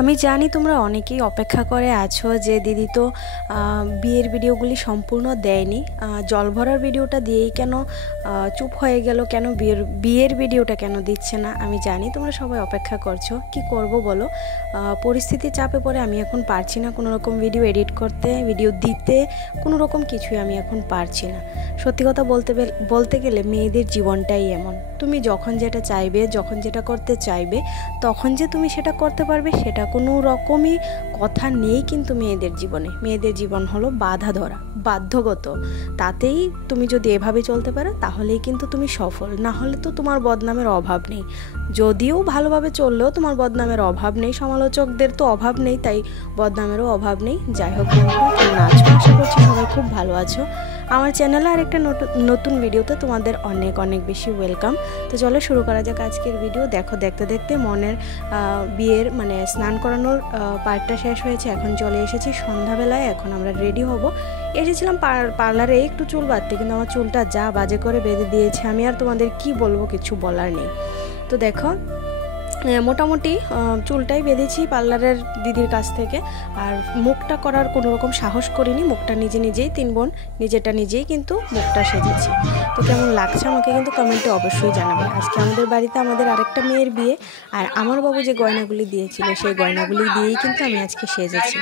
আমি জানি তোমরা অনেকেই অপেক্ষা করে আছো যে দিদি তো বিয়ের ভিডিওগুলি সম্পূর্ণ দেয়নি, জল ভরার ভিডিওটা দিয়েই কেন চুপ হয়ে গেল, কেন বিয়ের ভিডিওটা কেন দিচ্ছে না। আমি জানি তোমরা সবাই অপেক্ষা করছো, কি করব বলো, পরিস্থিতির চাপে পড়ে আমি এখন পারছি না কোনো রকম ভিডিও এডিট করতে, ভিডিও দিতে, কোনো রকম কিছুই আমি এখন পারছি না। সত্যি কথা বলতে গেলে মেয়েদের জীবনটাই এমন, তুমি যখন যেটা চাইবে, যখন যেটা করতে চাইবে, তখন যে তুমি সেটা করতে পারবে সেটা কোনো রকমই কথা নেই। কিন্তু মেয়েদের জীবন হলো বাধা ধরা, বাধ্যগত। তাতেই তুমি যদি এভাবে চলতে পারো তাহলেই কিন্তু তুমি সফল, না হলে তো তোমার বদনামের অভাব নেই। যদিও ভালোভাবে চললেও তোমার বদনামের অভাব নেই, সমালোচকদের তো অভাব নেই, তাই বদনামেরও অভাব নেই। যাই হোক, কেমন আছো? আশা করছি সবাই খুব ভালো আছো। আমার চ্যানেলে আরেকটা নতুন ভিডিওতে তোমাদের অনেক অনেক বেশি ওয়েলকাম। তো চলো শুরু করা যাক আজকের ভিডিও। দেখো, দেখতে দেখতে মনের বিয়ের স্নান করানোর পার্টটা শেষ হয়েছে। এখন চলে এসেছি সন্ধ্যাবেলায়, এখন আমরা রেডি হব। এসেছিলাম পার্লারে একটু চুল বাঁধতে, কিন্তু আমার চুলটা যা বাজে করে বেঁধে দিয়েছে, আমি আর তোমাদের কি বলবো, কিছু বলার নেই। তো দেখো, মোটামুটি চুলটাই বেঁধেছি পার্লারের দিদির কাছ থেকে, আর মুখটা করার কোনো রকম সাহস করিনি। মুখটা নিজেই 3 বোন নিজেরটা নিজেই কিন্তু মুখটা সেজেছি। তো কেমন লাগছে আমাকে কিন্তু কমেন্টে অবশ্যই জানাবে। আজকে আমাদের বাড়িতে আমাদের আরেকটা মেয়ের বিয়ে, আর আমার বাবু যে গয়নাগুলি দিয়েছিল সেই গয়নাগুলি দিয়েই কিন্তু আমি আজকে সেজেছি।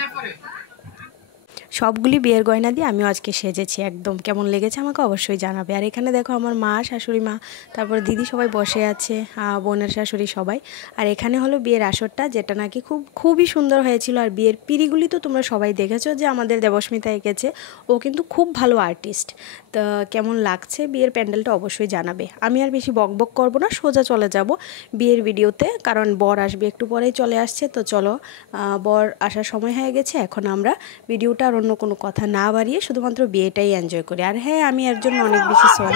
সবগুলি বিয়ের গয়না দিয়ে আমিও আজকে সেজেছি। একদম কেমন লেগেছে আমাকে অবশ্যই জানাবে। আর এখানে দেখো আমার মা, শাশুড়ি মা, তারপর দিদি সবাই বসে আছে, বোনের শাশুড়ি সবাই। আর এখানে হলো বিয়ের আসরটা, যেটা নাকি খুবই সুন্দর হয়েছিল। আর বিয়ের পিড়িগুলি তো তোমরা সবাই দেখেছো যে আমাদের দেবস্মিতা এঁকেছে, ও কিন্তু খুব ভালো আর্টিস্ট। তো কেমন লাগছে বিয়ের প্যান্ডেলটা অবশ্যই জানাবে। আমি আর বেশি বকবক করবো না, সোজা চলে যাব বিয়ের ভিডিওতে, কারণ বর আসবে একটু পরেই চলে আসছে। তো চলো, বর আসার সময় হয়ে গেছে, এখন আমরা ভিডিওটা আর অন্য কোনো কথা না বাড়িয়ে শুধুমাত্র বিয়েটাই এনজয় করি। আর হ্যাঁ, আমি এর জন্য অনেক বেশি সরি।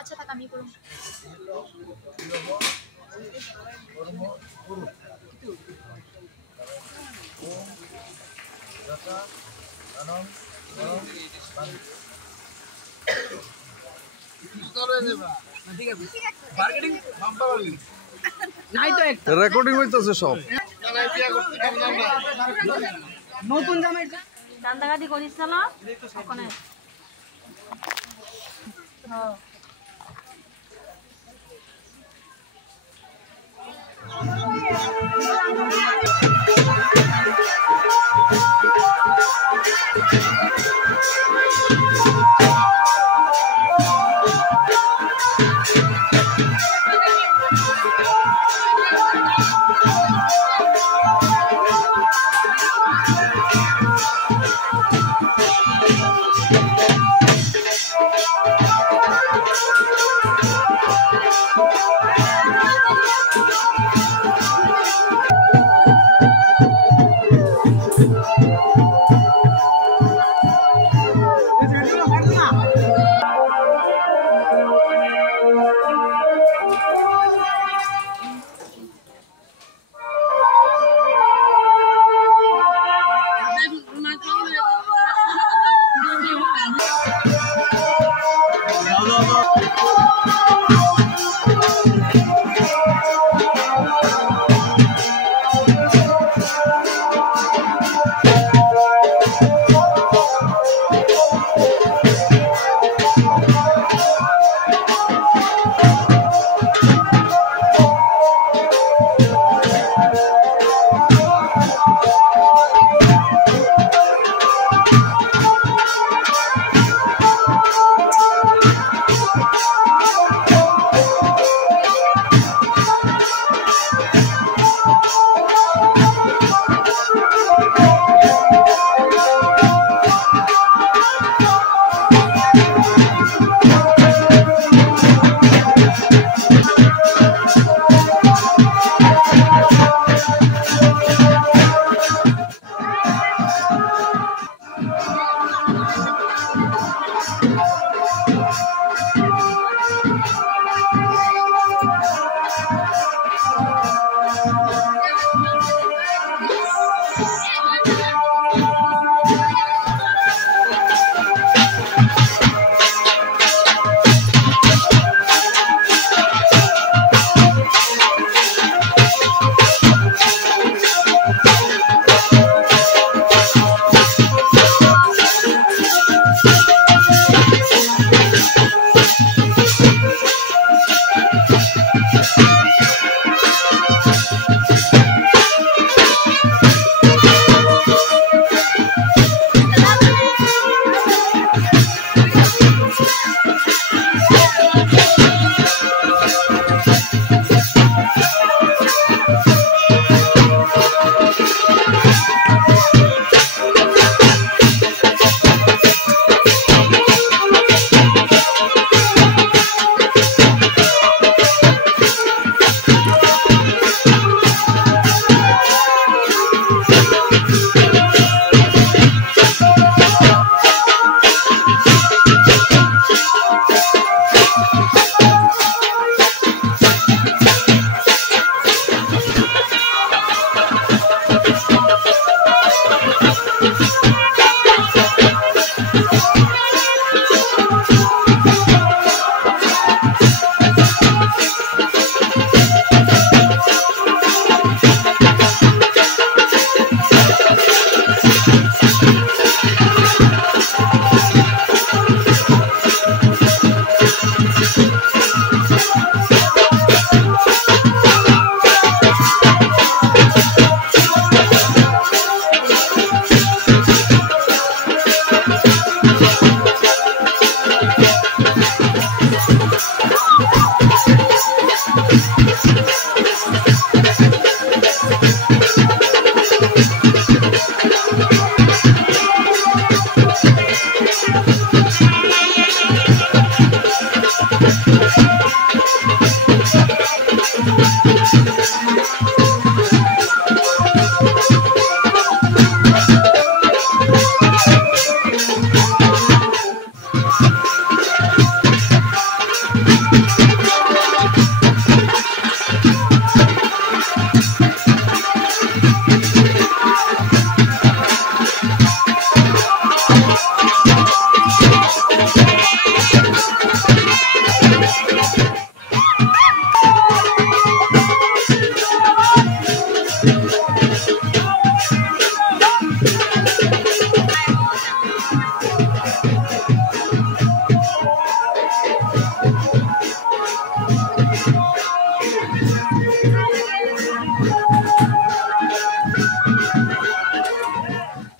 আচ্ছা থাক, আমি করুন। রেকর্ডিং হইতেছে সব। নতুন জামাই কান্দাকাটি করিস না ওখানে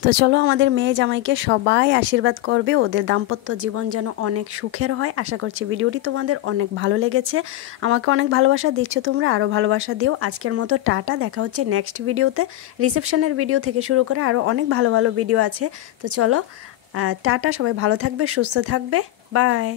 তো চলো আমাদের মেয়ে জামাইকে সবাই আশীর্বাদ করবে, ওদের দাম্পত্য জীবন যেন অনেক সুখের হয়। আশা করছি ভিডিওটি তোমাদের অনেক ভালো লেগেছে। আমাকে অনেক ভালোবাসা দিচ্ছ তোমরা, আরও ভালোবাসা দিও। আজকের মতো টাটা, দেখা হচ্ছে নেক্সট ভিডিওতে। রিসেপশনের ভিডিও থেকে শুরু করে আরও অনেক ভালো ভালো ভিডিও আছে। তো চলো টাটা, সবাই ভালো থাকবে, সুস্থ থাকবে, বাই।